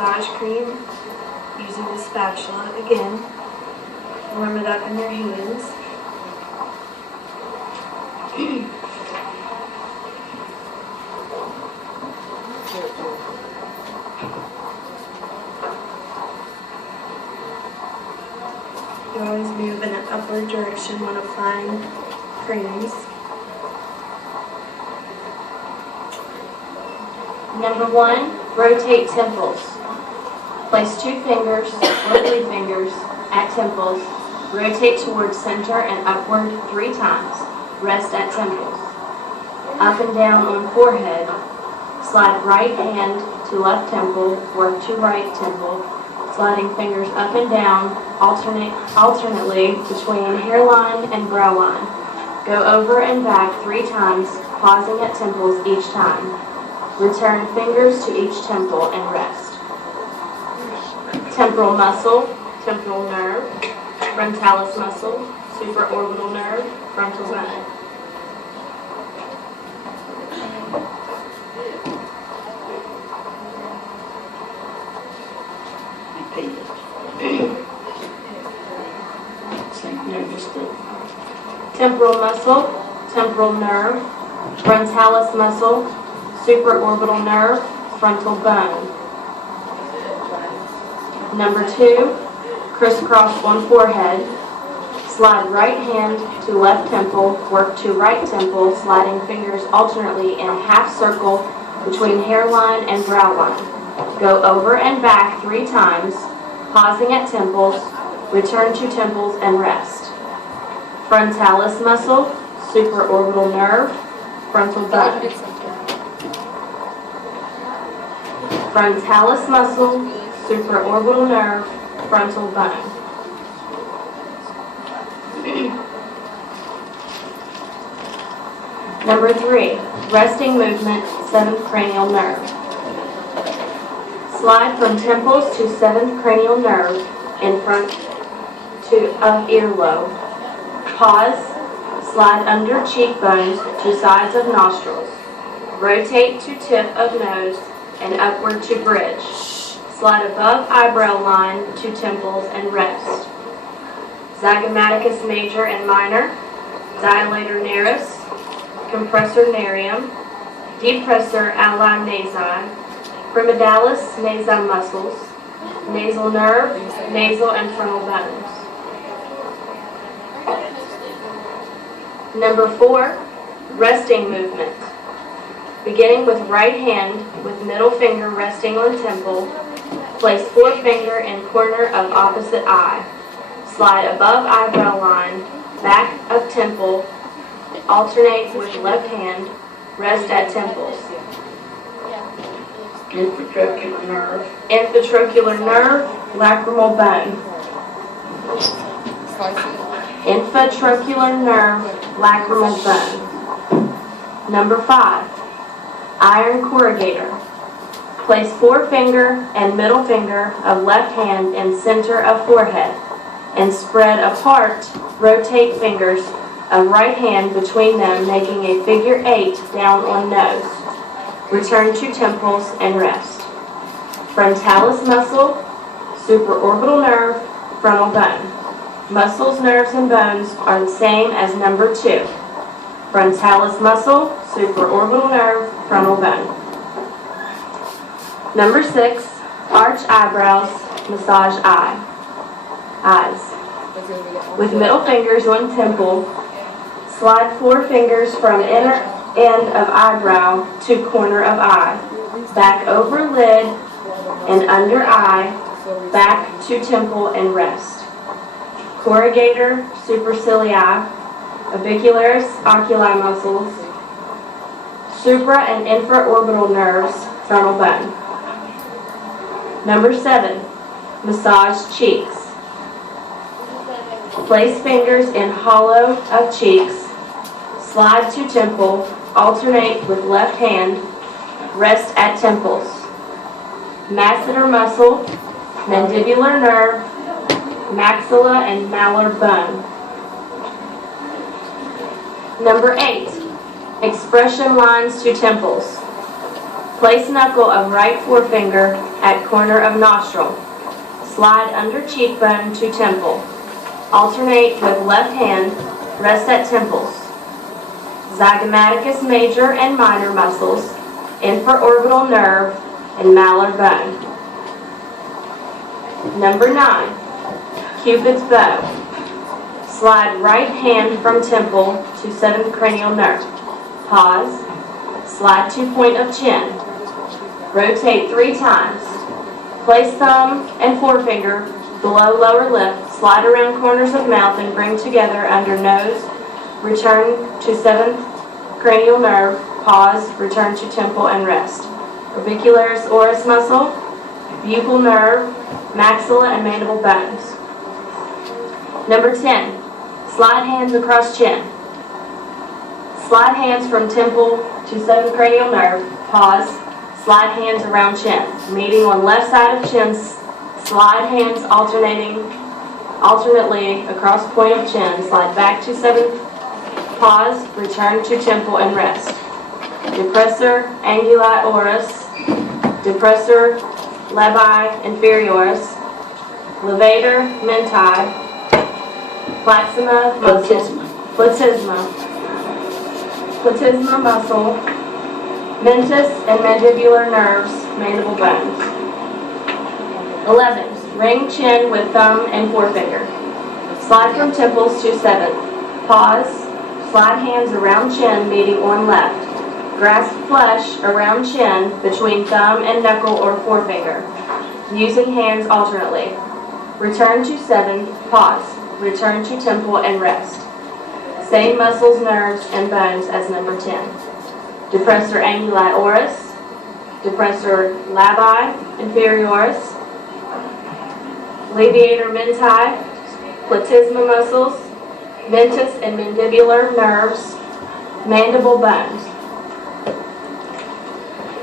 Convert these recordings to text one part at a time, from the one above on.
massage cream using the spatula again. Warm it up in your hands. You always move in an upward direction when applying creams. Number 1, rotate temples. Place 2 fingers or 3 fingers at temples. Rotate towards center and upward 3 times. Rest at temples. Up and down on forehead. Slide right hand to left temple, work to right temple. Sliding fingers up and down alternately between hairline and brow line. Go over and back 3 times, pausing at temples each time. Return fingers to each temple and rest. Temporal muscle, temporal nerve, frontalis muscle, supraorbital nerve, frontal bone. Temporal muscle, temporal nerve, frontalis muscle, supraorbital nerve, frontal bone. Number 2, crisscross on forehead. Slide right hand to left temple, work to right temple, sliding fingers alternately in a half circle between hairline and brow line. Go over and back 3 times, pausing at temples, return to temples and rest. Frontalis muscle, supraorbital nerve, frontal bone. Frontalis muscle, supraorbital nerve, frontal bone. Number 3, resting movement, 7th cranial nerve. Slide from temples to 7th cranial nerve in front of earlobe. Pause, slide under cheekbones to sides of nostrils. Rotate to tip of nose and upward to bridge. Slide above eyebrow line to temples and rest. Zygomaticus major and minor, dilator naris, compressor narium, depressor ali nasi, primidalis nasi muscles, nasal nerve, nasal and frontal bones. Number 4, resting movement. Beginning with right hand with middle finger resting on temple, place forefinger in corner of opposite eye. Slide above eyebrow line, back of temple, alternate with left hand, rest at temples. Infratrochlear nerve. Infratrochlear nerve, lacrimal bone. Infratrochlear nerve, lacrimal bone. Number 5, iron corrugator. Place forefinger and middle finger of left hand in center of forehead and spread apart, rotate fingers of right hand between them, making a figure 8 down on nose. Return to temples and rest. Frontalis muscle, supraorbital nerve, frontal bone. Muscles, nerves, and bones are the same as number 2. Frontalis muscle, supraorbital nerve, frontal bone. Number 6, arch eyebrows, massage eyes. With middle fingers on temple, slide forefingers from inner end of eyebrow to corner of eye, back over lid and under eye, back to temple and rest. Corrugator, supercilii, orbicularis oculi muscles, supra and infraorbital nerves, frontal bone. Number 7, massage cheeks. Place fingers in hollow of cheeks, slide to temple, alternate with left hand, rest at temples. Masseter muscle, mandibular nerve, maxilla and malar bone. Number 8, expression lines to temples. Place knuckle of right forefinger at corner of nostril. Slide under cheekbone to temple. Alternate with left hand, rest at temples. Zygomaticus major and minor muscles, infraorbital nerve, and malar bone. Number 9, Cupid's bow. Slide right hand from temple to 7th cranial nerve. Pause. Slide to point of chin. Rotate 3 times. Place thumb and forefinger below lower lip. Slide around corners of mouth and bring together under nose. Return to 7th cranial nerve. Pause. Return to temple and rest. Orbicularis oris muscle, buccal nerve, maxilla and mandible bones. Number 10, slide hands across chin. Slide hands from temple to 7th cranial nerve. Pause. Slide hands around chin. Meeting on left side of chin, slide hands alternately across point of chin. Slide back to 7th. Pause. Return to temple and rest. Depressor anguli oris. Depressor labii inferioris. Levator menti. Platysma muscle. Platysma muscle. Mentis and mandibular nerves, mandible bones. 11. Ring chin with thumb and forefinger. Slide from temples to 7th. Pause. Slide hands around chin, meeting on left. Grasp flesh around chin between thumb and knuckle or forefinger, using hands alternately. Return to 7th. Pause. Return to temple and rest. Same muscles, nerves, and bones as number 10. Depressor anguli oris, depressor labii inferioris, levator menti, platysma muscles, mentis and mandibular nerves, mandible bones.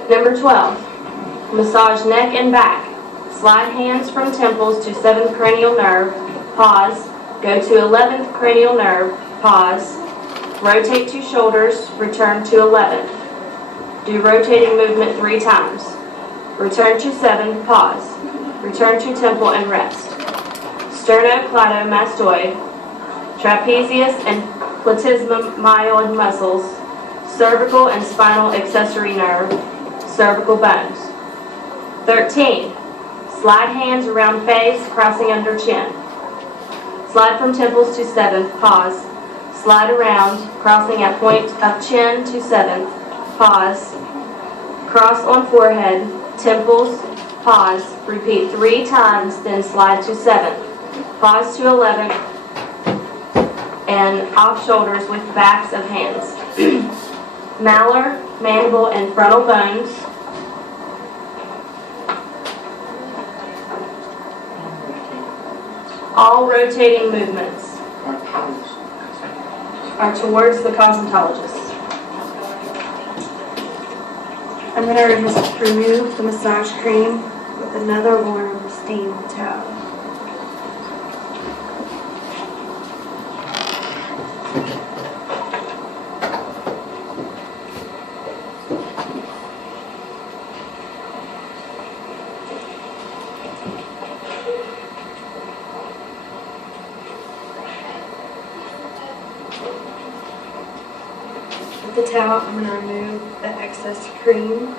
Number 12, massage neck and back. Slide hands from temples to 7th cranial nerve. Pause. Go to 11th cranial nerve. Pause. Rotate to shoulders. Return to 11th. Do rotating movement 3 times. Return to 7th. Pause. Return to temple and rest. Sternocleidomastoid, trapezius and platysmomyoid muscles, cervical and spinal accessory nerve, cervical bones. 13. Slide hands around face, crossing under chin. Slide from temples to 7th. Pause. Slide around, crossing at point of chin to 7th. Pause. Cross on forehead, temples. Pause. Repeat 3 times, then slide to 7th. Pause to 11th, and off shoulders with backs of hands. Malar, mandible, and frontal bones. All rotating movements are towards the cosmetologist. I'm going to just remove the massage cream with another warm steam towel. With the towel, I'm going to remove the excess cream.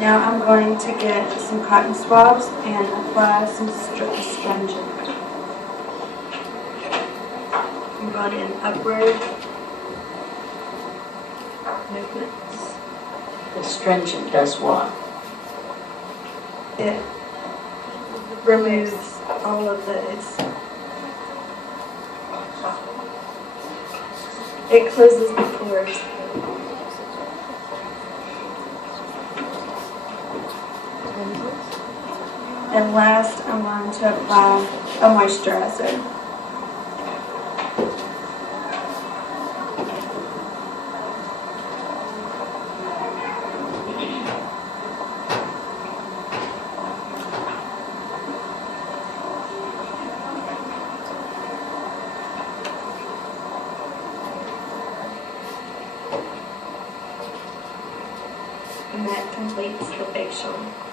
Now I'm going to get some cotton swabs and apply some astringent. I'm going in upward movements. Astringent does what? It removes all of it closes the pores. And last, I'm going to apply a moisturizer. And that completes the facial.